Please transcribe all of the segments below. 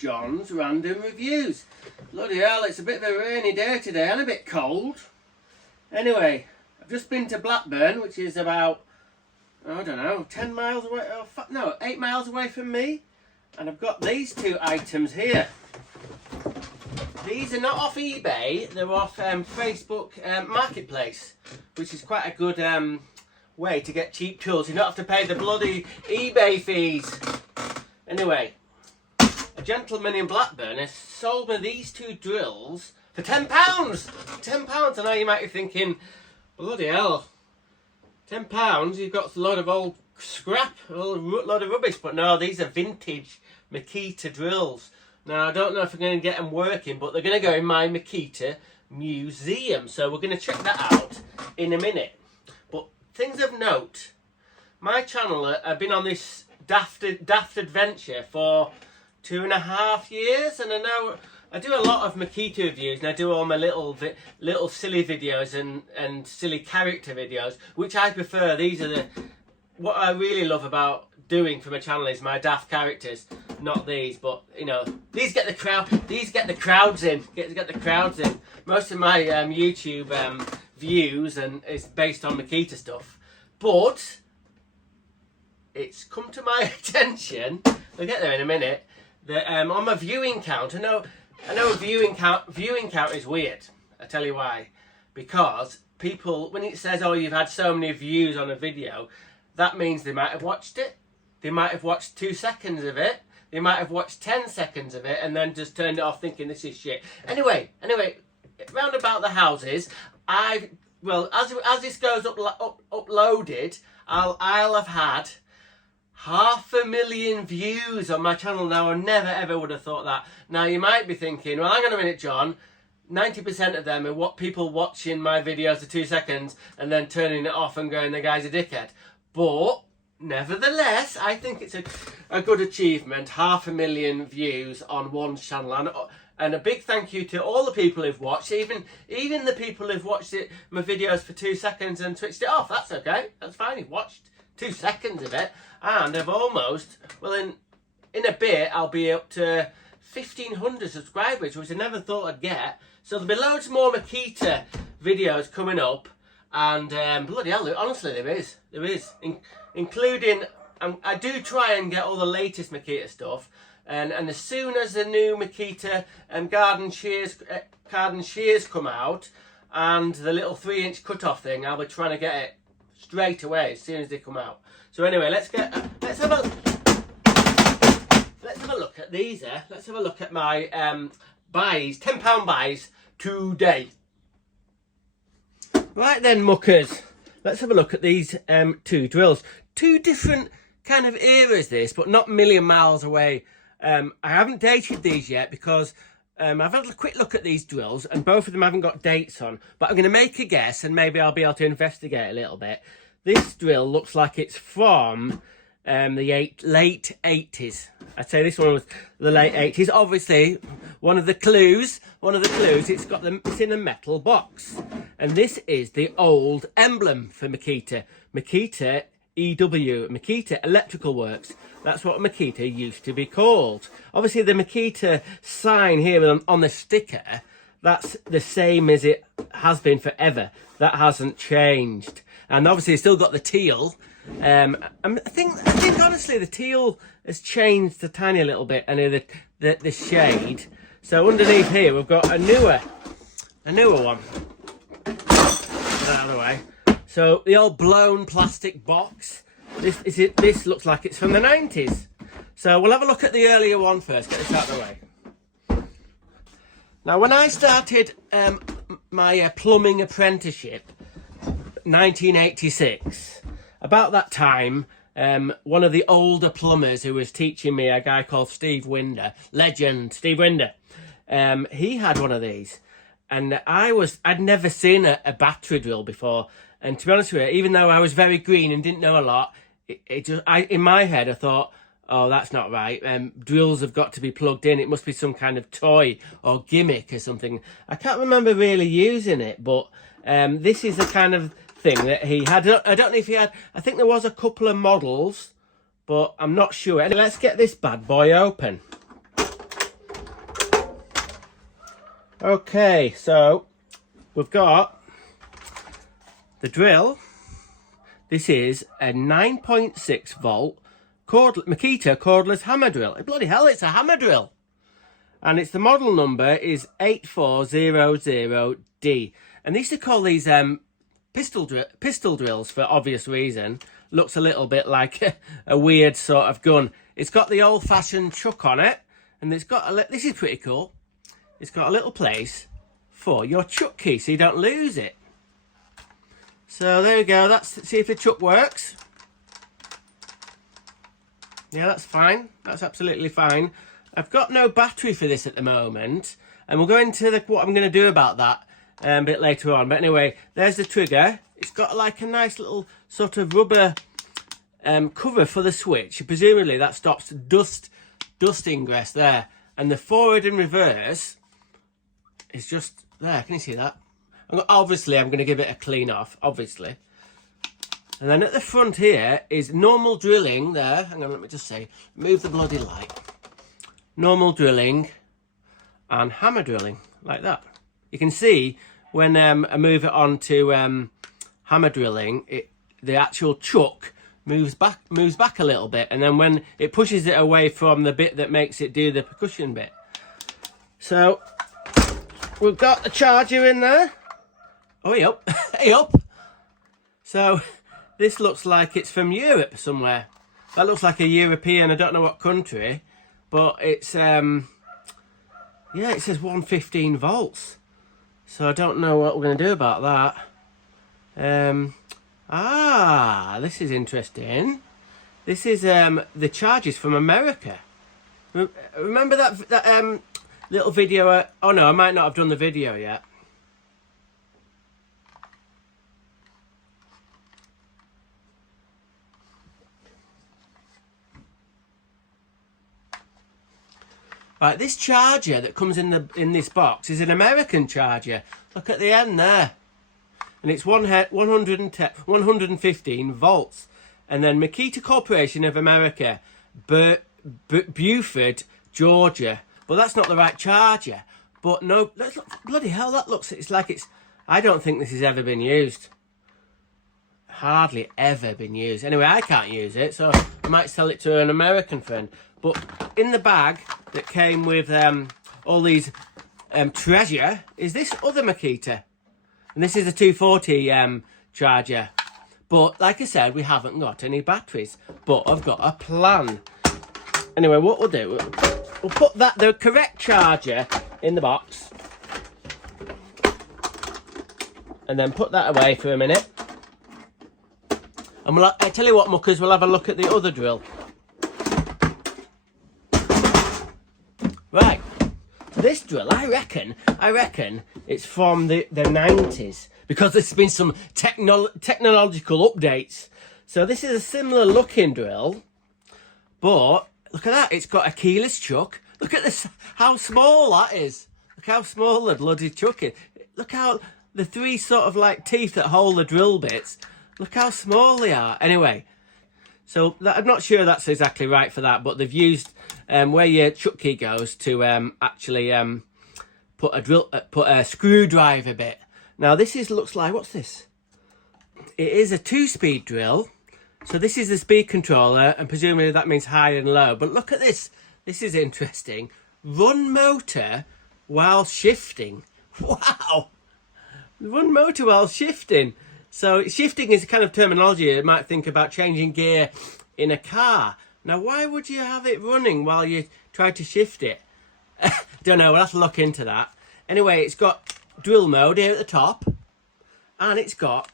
John's Random Reviews. Bloody hell, it's a bit of a rainy day today and a bit cold. Anyway, I've just been to Blackburn, which is about, I don't know, 10 miles away, no, 8 miles away from me. And I've got these two items here. These are not off eBay, they're off Facebook Marketplace, which is quite a good way to get cheap tools. You don't have to pay the bloody eBay fees. Anyway, a gentleman in Blackburn has sold me these two drills for £10. £10. I know you might be thinking, bloody hell, £10, you've got a lot of old scrap, a lot of rubbish. But no, these are vintage Makita drills. Now, I don't know if I'm going to get them working, but they're going to go in my Makita museum. So we're going to check that out in a minute. But things of note, my channel, I've been on this daft adventure for 2.5 years, and I know I do a lot of Makita reviews, and I do all my little silly videos and silly character videos, which I prefer. These are what I really love about doing for my channel is my daft characters, not these. But you know, these get the crowds in. Get the crowds in. Most of my YouTube views and is based on Makita stuff, but it's come to my attention, we'll get there in a minute, that on my viewing count, I know viewing count is weird. I tell you why. Because people, when it says, oh, you've had so many views on a video, that means they might have watched it. They might have watched 2 seconds of it. They might have watched 10 seconds of it and then just turned it off thinking this is shit. Anyway, round about the houses, as this goes uploaded, I'll have had 500,000 views on my channel now. I never ever would have thought that. Now you might be thinking, well, hang on a minute, John, 90% of them are what people watching my videos for 2 seconds and then turning it off and going, the guy's a dickhead. But nevertheless, I think it's a good achievement. 500,000 views on one channel, and a big thank you to all the people who've watched, even the people who've watched my videos for 2 seconds and switched it off. That's okay, that's fine. You've watched 2 seconds of it, and I've almost, well, in a bit I'll be up to 1,500 subscribers, which I never thought I'd get. So there'll be loads more Makita videos coming up, and bloody hell, honestly there is, including, I do try and get all the latest Makita stuff, and as soon as the new Makita garden shears come out, and the little 3-inch cut-off thing, I'll be trying to get it straight away as soon as they come out. So anyway, let's have a look at these. Let's have a look at my buys, £10 buys today. Right then, muckers, let's have a look at these two drills. Two different kind of eras, this, but not a million miles away. I haven't dated these yet because I've had a quick look at these drills and both of them haven't got dates on, but I'm going to make a guess and maybe I'll be able to investigate a little bit. This drill looks like it's from the late 80s. I'd say this one was the late 80s. Obviously, one of the clues, it's in a metal box. And this is the old emblem for Makita. Makita EW, Makita Electrical Works. That's what Makita used to be called. Obviously, the Makita sign here on the sticker, that's the same as it has been forever. That hasn't changed. And obviously, it's still got the teal. I think honestly, the teal has changed a tiny little bit. I know the shade. So underneath here, we've got a newer one. Get that out of the way. So the old blown plastic box. This looks like it's from the 90s. So we'll have a look at the earlier one first. Get this out of the way. Now, when I started my plumbing apprenticeship, 1986, about that time, one of the older plumbers who was teaching me, a guy called Steve Winder, legend Steve Winder, he had one of these, and I'd never seen a battery drill before. And to be honest with you, even though I was very green and didn't know a lot, in my head I thought, oh, that's not right. Drills have got to be plugged in. It must be some kind of toy or gimmick or something. I can't remember really using it, but this is the kind of thing that he had. I don't know if he had, I think there was a couple of models, but I'm not sure. Anyway, let's get this bad boy open. Okay, so we've got the drill. This is a 9.6 volt Makita cordless hammer drill. Bloody hell, it's a hammer drill. And it's the model number is 8400D. And they used to call these pistol drills for obvious reason. Looks a little bit like a weird sort of gun. It's got the old-fashioned chuck on it, and it's got this is pretty cool. It's got a little place for your chuck key, so you don't lose it. So there you go. Let's see if the chuck works. Yeah, that's fine. That's absolutely fine. I've got no battery for this at the moment, and we'll go into what I'm going to do about that a bit later on. But anyway, there's the trigger. It's got like a nice little sort of rubber cover for the switch. Presumably that stops dust ingress there. And the forward and reverse is just there. Can you see that? Obviously, I'm going to give it a clean off, obviously. And then at the front here is normal drilling there. Hang on, let me just say, move the bloody light. Normal drilling and hammer drilling, like that. You can see when I move it on to hammer drilling, the actual chuck moves back a little bit, and then when it pushes it away from the bit that makes it do the percussion bit. So we've got the charger in there. Oh, hey up, hey up. So this looks like it's from Europe somewhere. That looks like a European, I don't know what country, but it's yeah, it says 115 volts. So I don't know what we're going to do about that. This is interesting. This is the charges from America. Remember that little video? Oh no, I might not have done the video yet. Right, this charger that comes in this box is an American charger. Look at the end there. And it's 115 volts. And then Makita Corporation of America, Buford, Georgia. But that's not the right charger. But no, bloody hell, that looks, it's like it's, I don't think this has ever been used. Hardly ever been used. Anyway, I can't use it, so I might sell it to an American friend. But in the bag that came with all these treasure is this other Makita. And this is a 240 charger. But like I said, we haven't got any batteries. But I've got a plan. Anyway, what we'll do, we'll put the correct charger in the box. And then put that away for a minute. And I tell you what, muckers, we'll have a look at the other drill. Right, this drill, I reckon it's from the 90s, because there's been some technological updates. So this is a similar looking drill, but look at that, it's got a keyless chuck. Look at this, how small that is. Look how small the bloody chuck is. Look how the three sort of like teeth that hold the drill bits, look how small they are. Anyway, so I'm not sure that's exactly right for that, but they've used where your chuck key goes to actually put a screwdriver bit. Now this looks like, what's this? It is a 2-speed drill. So this is the speed controller, and presumably that means high and low. But look at this. This is interesting. Run motor while shifting. Wow. Run motor while shifting. So shifting is a kind of terminology you might think about changing gear in a car. Now, why would you have it running while you try to shift it? Don't know, we'll have to look into that. Anyway, it's got drill mode here at the top. And it's got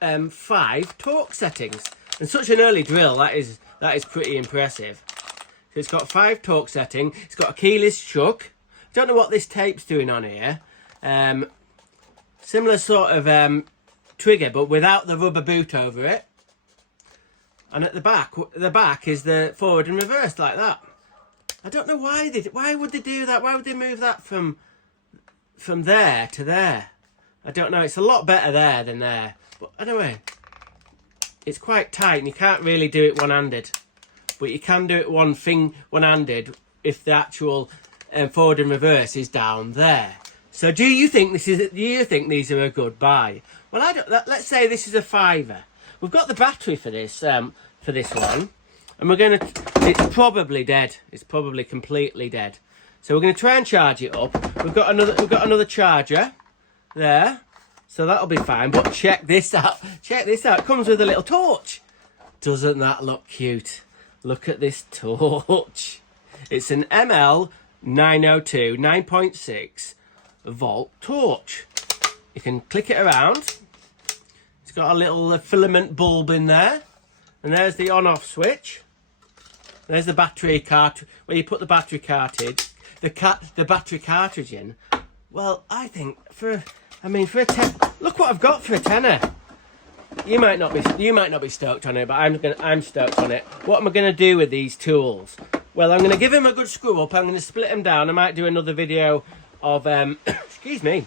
5 torque settings. And such an early drill, that is pretty impressive. So it's got 5 torque settings. It's got a keyless chuck. Don't know what this tape's doing on here. Similar sort of trigger, but without the rubber boot over it. And at the back is the forward and reverse like that. I don't know why would they do that? Why would they move that from there to there? I don't know. It's a lot better there than there. But anyway, it's quite tight and you can't really do it one-handed. But you can do it one-handed if the actual forward and reverse is down there. So do you think these are a good buy? Well, I don't. Let's say this is a £5. We've got the battery for this one, and we're gonna. It's probably dead. It's probably completely dead. So we're gonna try and charge it up. We've got another charger there, so that'll be fine. But check this out. Check this out. It comes with a little torch. Doesn't that look cute? Look at this torch. It's an ML 902 9.6 volt torch. You can click it around. It's got a little filament bulb in there, and there's the on-off switch. There's the battery cartridge where you put the battery cartridge, the battery cartridge in. Well, I think for a look what I've got for a tenner. You might not be stoked on it, but I'm stoked on it. What am I gonna do with these tools? Well, I'm gonna give them a good screw up. I'm gonna split them down. I might do another video of excuse me.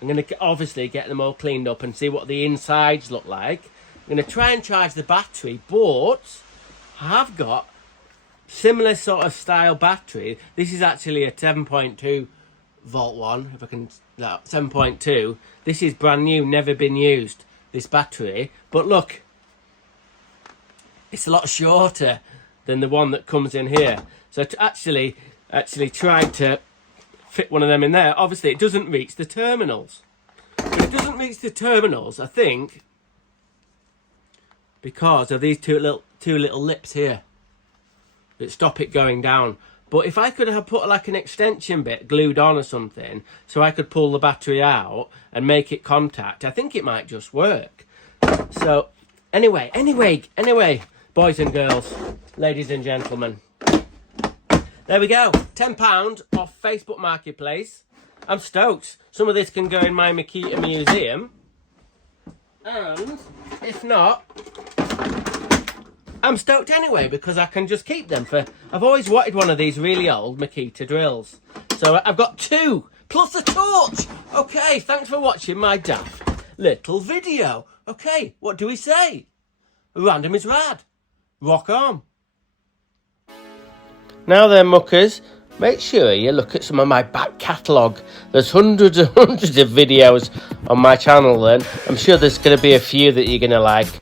I'm going to obviously get them all cleaned up and see what the insides look like. I'm going to try and charge the battery, but I have got similar sort of style battery. This is actually a 7.2 volt one. If I can, 7.2. This is brand new, never been used, this battery. But look, it's a lot shorter than the one that comes in here. So to actually tried to fit one of them in there. Obviously it doesn't reach the terminals. But it doesn't reach the terminals, I think, because of these two little lips here that stop it going down. But if I could have put like an extension bit glued on or something, so I could pull the battery out and make it contact, I think it might just work. So anyway, boys and girls, ladies and gentlemen, there we go, £10 off Facebook Marketplace. I'm stoked. Some of this can go in my Makita museum. And if not, I'm stoked anyway, because I can just keep them for... I've always wanted one of these really old Makita drills. So I've got 2, plus a torch. Okay, thanks for watching my daft little video. Okay, what do we say? Random is rad. Rock on. Now then, muckers, make sure you look at some of my back catalogue. There's hundreds and hundreds of videos on my channel then. I'm sure there's going to be a few that you're going to like.